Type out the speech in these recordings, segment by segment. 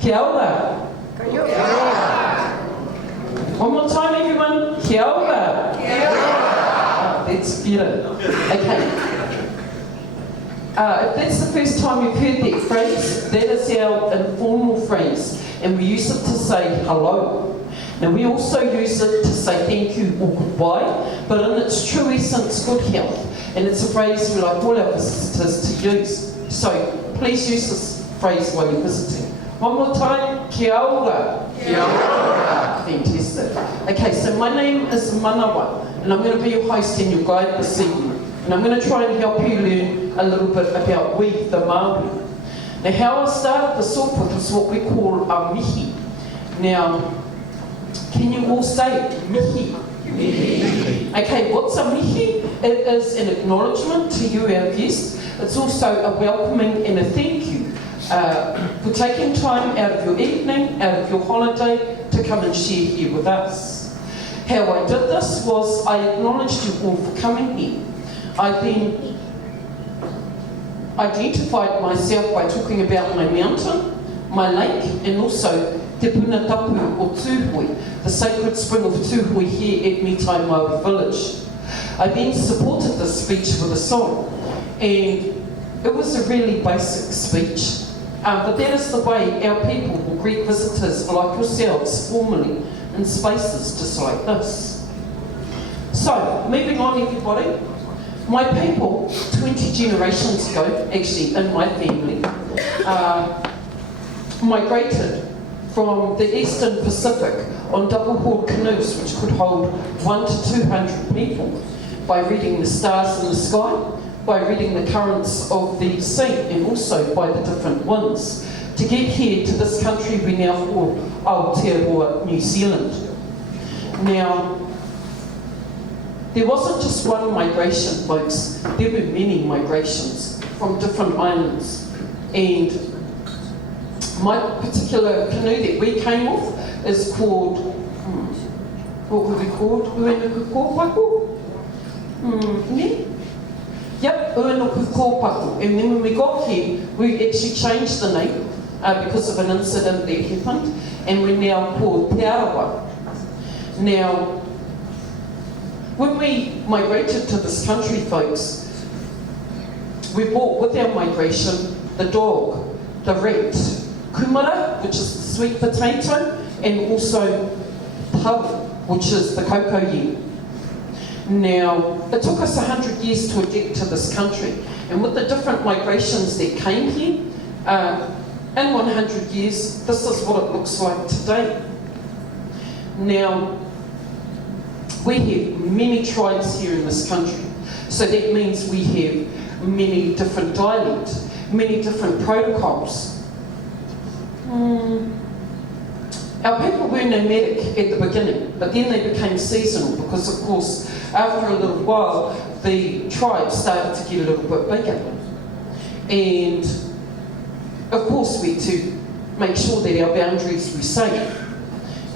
Kia ora. One more time, everyone. Kia ora. That's better. Okay. If that's the first time you've heard that phrase, that is our informal phrase, and we use it to say hello. Now we also use it to say thank you or goodbye, but in its true essence, good health. And it's a phrase we like all our visitors to use. So please use this phrase while you're visiting. One more time, kia ora. Kia ora. Fantastic. Okay, so my name is Manawa, and I'm going to be your host and your guide this evening. And I'm going to try and help you learn a little bit about we, the Maori. Now, how I started this off with is what we call a mihi. Now, can you all say mihi? Mihi. Okay, what's a mihi? It is an acknowledgement to you, our guest. It's also a welcoming and a thank you for taking time out of your evening, out of your holiday, to come and share here with us. How I did this was I acknowledged you all for coming here. I then identified myself by talking about my mountain, my lake, and also Te Puna Tapu o Tūhui, the sacred spring of Tūhui here at Mitai Maori village. I then supported this speech with a song, and it was a really basic speech, but that is the way our people will greet visitors like yourselves formally in spaces just like this. So, moving on everybody. My people, 20 generations ago, actually in my family, migrated from the Eastern Pacific on double-hulled canoes which could hold 100 to 200 people by reading the stars in the sky, by reading the currents of the sea, and also by the different winds, to get here to this country we now call Aotearoa, New Zealand. Now, there wasn't just one migration, folks. There were many migrations from different islands. And my particular canoe that we came off is called, what were we called? Yep, Uenuku. And then when we got here, we actually changed the name because of an incident that happened, and we're now called Te Arawa. Now, when we migrated to this country, folks, we brought with our migration the dog, the rat, kumara, which is the sweet potato, and also pub, which is the cocoa yam. Now, it took us 100 years to adapt to this country, and with the different migrations that came here, in 100 years, this is what it looks like today. Now, we have many tribes here in this country, so that means we have many different dialects, many different protocols. Our people were nomadic at the beginning, but then they became seasonal because, of course, after a little while, the tribes started to get a little bit bigger. And, of course, we had to make sure that our boundaries were safe.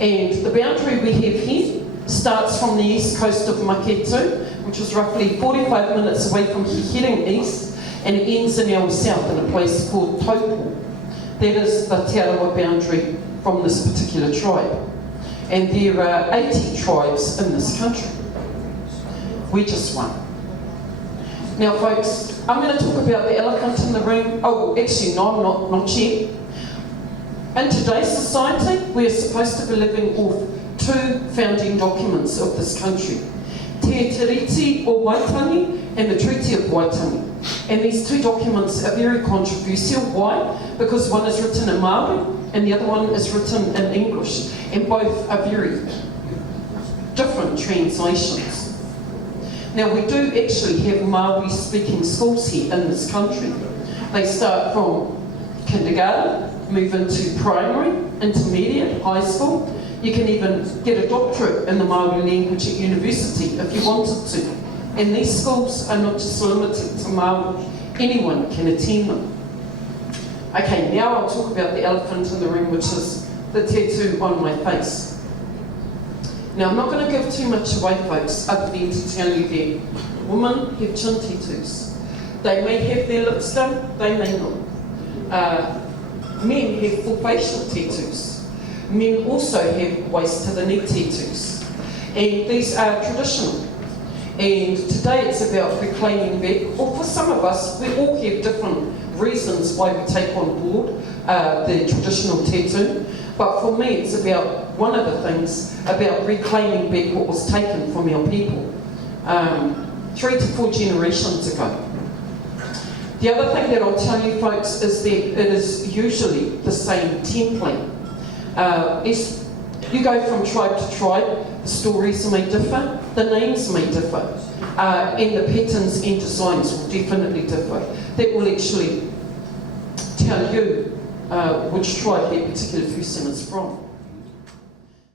And the boundary we have here starts from the east coast of Maketu, which is roughly 45 minutes away from here, heading east, and it ends in our south in a place called Taupo. That is the Te Arawa boundary from this particular tribe. And there are 80 tribes in this country. We're just one. Now folks, I'm going to talk about the elephant in the room. Oh, actually no, not yet. In today's society, we're supposed to be living off two founding documents of this country. Te Tiriti o Waitangi and the Treaty of Waitangi. And these two documents are very controversial. Why? Because one is written in Maori and the other one is written in English. And both are very different translations. Now we do actually have Maori speaking schools here in this country. They start from kindergarten, move into primary, intermediate, high school. You can even get a doctorate in the Maori language at university if you wanted to. And these schools are not just limited to Maori. Anyone can attend them. Okay, now I'll talk about the elephant in the room, which is the tattoo on my face. Now, I'm not going to give too much away, folks, other than to tell you that women have chin tattoos. They may have their lips done, they may not. Men have full facial tattoos. Men also have waist to the knee tattoos. And these are traditional. And today it's about reclaiming back, or for some of us, we all have different reasons why we take on board the traditional tattoo. But for me, it's about one of the things about reclaiming back what was taken from our people 3 to 4 generations ago. The other thing that I'll tell you, folks, is that it is usually the same template. As you go from tribe to tribe, the stories may differ, the names may differ, and the patterns and designs will definitely differ. That will actually tell you which tribe that particular person is from.